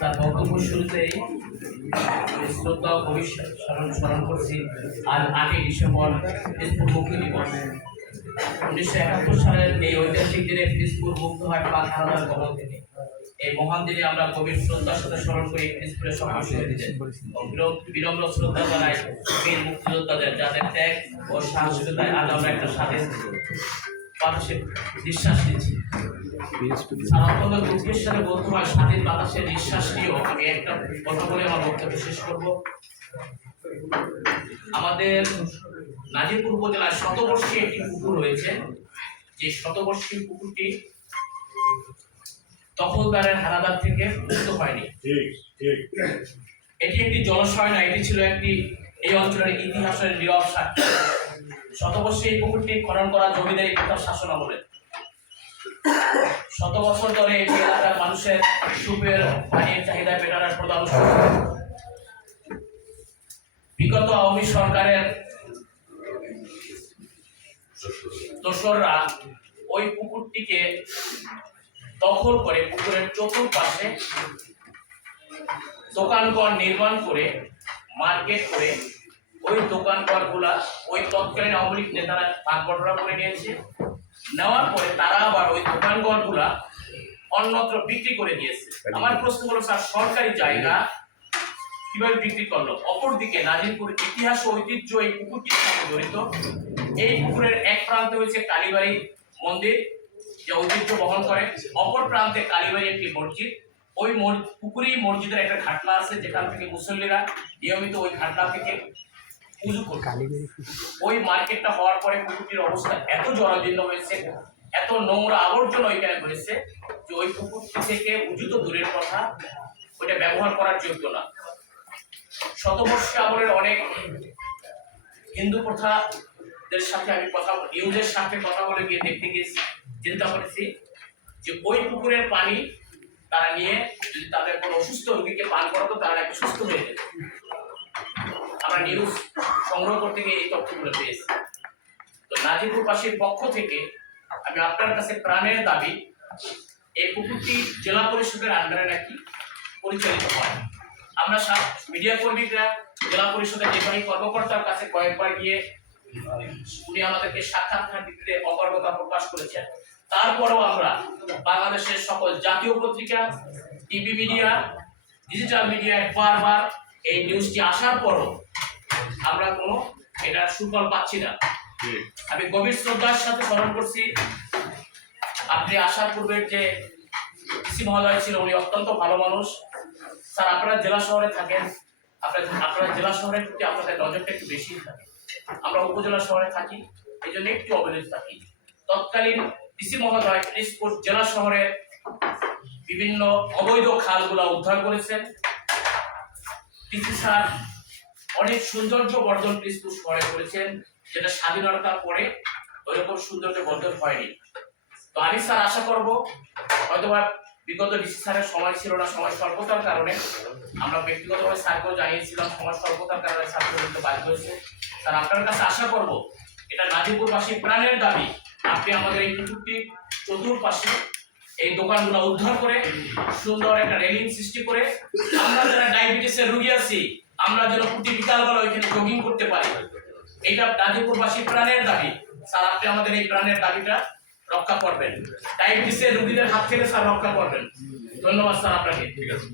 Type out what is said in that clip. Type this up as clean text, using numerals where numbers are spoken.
তার বক্তব্য শুরুতেই শ্রদ্ধা ভবিষ্যৎ স্মরণ করছি। আজ 8ই ডিসেম্বর দিসপুর মুক্তি দিবস। 1971 সালের এই ঐতিহাসিক দিনে দিসপুর মুক্ত হয় পাক হানাদার কবল থেকে। এই মহান দিনে আমরা গভীর শ্রদ্ধার সাথে স্মরণ করি দিসপুরের সকল শহীদদের। বিনম্র শ্রদ্ধা জানাই বীর মুক্তিযোদ্ধাদের, যাদের ত্যাগ ও সাহসিকতায় আজ আমরা একটা স্বাধীন বাতাসে নিঃশ্বাস নিচ্ছি। অত্যন্ত দুঃখের সাথে বলতে হয়, স্বাধীন বাতাসের নিঃশ্বাস নিয়েও আমি একটা কথা বলে আমার বক্তব্য শেষ করব। আমাদের নাজিরপুর উপজেলায় শতবর্ষী একটি পুকুর রয়েছে, যে শতবর্ষী পুকুরটি দখলদারের হানাদার থেকে মুক্ত হয়নি। এটি একটি জলাশয় না, এটি ছিল একটি এই অঞ্চলের ইতিহাসের নীরব সাক্ষী। শতবর্ষী এই পুকুরটি খনন করা জমিদারি প্রথার শাসন আমলে। শত বছর ধরে এই এলাকার মানুষের সুপের পানির চাহিদা মেটানোর প্রধান উৎস। বিগত আওয়ামী সরকারের দোসররা ওই পুকুরটিকে দখল করে পুকুরের চতুর্পাশে দোকানঘর নির্মাণ করে মার্কেট করে ওই দোকানঘরগুলা ওই তৎকালীন আওয়ামী লীগ নেতারা ভাগ বটরা করে নিয়েছে। নেওয়ার পরে তারা আবার ওই দোকানঘরগুলা অন্যত্র বিক্রি করে দিয়েছে। আমার প্রশ্ন হলো, স্যার, সরকারি জায়গা কিভাবে বিক্রি করলো? অপরদিকে নাজিরপুর ইতিহাস ও ঐতিহ্য এই পুকুরটির সাথে জড়িত। এই পুকুরের এক প্রান্তে হয়েছে কালীবাড়ি মন্দির, যে ঐতিহ্য বহন করে, অপর প্রান্তে কালীবাড়ি একটি মসজিদ। ওই পুকুরেই মসজিদের একটা ঘাটলা আছে, যেখান থেকে মুসল্লিরা নিয়মিত ওই ঘাটলা থেকে পুজো করে। ওই মার্কেটটা হওয়ার পরে পুকুরটির অবস্থা এত জরাজীর্ণ হয়েছে, এত নোংরা আবর্জনা ওইখানে হয়েছে যে ওই পুকুরটি থেকে উজু তো দূরের কথা, ওইটা ব্যবহার করার যোগ্য না। শতবর্ষী আমলের অনেক হিন্দু প্রথাদের সাথে আমি নিউজের সাথে কথা বলে গিয়ে দেখতে গিয়েছি, চিন্তা করেছি যে ওই পুকুরের পানি তারা নিয়ে যদি তাদের কোনো অসুস্থ রোগীকে পান করাতো, তারা নাকি সুস্থ হয়ে যেত। আমরা নিউজ সংগ্রহ করতে গিয়ে এই তথ্যগুলো পেয়েছি। তো নাজিরপুরবাসীর পক্ষ থেকে আমি আপনার কাছে প্রাণের দাবি, এই পুকুরটি জেলা পরিষদের আন্ডারে নাকি পরিচালিত হয়। আমরা মিডিয়া কর্মীরা জেলা পরিষদের নির্বাহী কর্মকর্তার কাছে কয়েকবার গিয়ে উনি আমাদেরকে সাক্ষাৎকার দিতে অগর্বতা প্রকাশ করেছেন। তারপরেও আমরা বাংলাদেশের সকল জাতীয় পত্রিকা, টিভি মিডিয়া, ডিজিটাল মিডিয়ায় বারবার এই নিউজটি আসার পরও আমরা কোনো এটার সুফল পাচ্ছি না। আমি গভীর শ্রদ্ধার সাথে স্মরণ করছি, আপনি আসার পূর্বের যে ডিসি মহোদয় ছিল, উনি অত্যন্ত ভালো মানুষ। স্যার, আপনারা জেলা শহরে থাকেন, আপনারা জেলা শহরের প্রতি আপনাদের নজরটা একটু বেশি থাকে। আমরা উপজেলা শহরে থাকি, এই জন্য একটু অবহেলিত থাকি। তৎকালীন ডিসি মহোদয় দিসপুর জেলা শহরের বিভিন্ন অবৈধ খালগুলা উদ্ধার করেছেন। ডিসি স্যার অনেক সৌন্দর্য বর্ধন দিসপুর শহরে করেছেন, যেটা স্বাধীনতার পরে ওইরকম সৌন্দর্য বর্ধন হয়নি। তো আমি স্যার আশা করব, হয়তোবা বিগত ডিসি স্যারের সময় ছিল না, সময় স্বল্পতার কারণে আমরা ব্যক্তিগতভাবে স্যারকেও জানিয়েছিলাম, সময় স্বল্পতার কারণে ছাত্র বলতে বাধ্য হয়েছে। স্যার, আপনার কাছে আশা করব, এটা নাজিরপুরবাসীর প্রাণের দাবি, আপনি আমাদের এই পুকুরটির চতুর্পাশে এই দোকানগুলো উদ্ধার করে সুন্দর একটা রেলিং সৃষ্টি করে আমরা যারা ডায়াবেটিসের রোগী আছি, আমরা যেন প্রতি বিকালবেলা ওইখানে জগিং করতে পারি। এটা নাজিরপুরবাসীর প্রাণের দাবি। স্যার, আপনি আমাদের এই প্রাণের দাবিটা রক্ষা করবেন, ডায়াবেটিসের রোগীদের হাত থেকে স্যার রক্ষা করবেন। ধন্যবাদ স্যার আপনাকে। ঠিক আছে।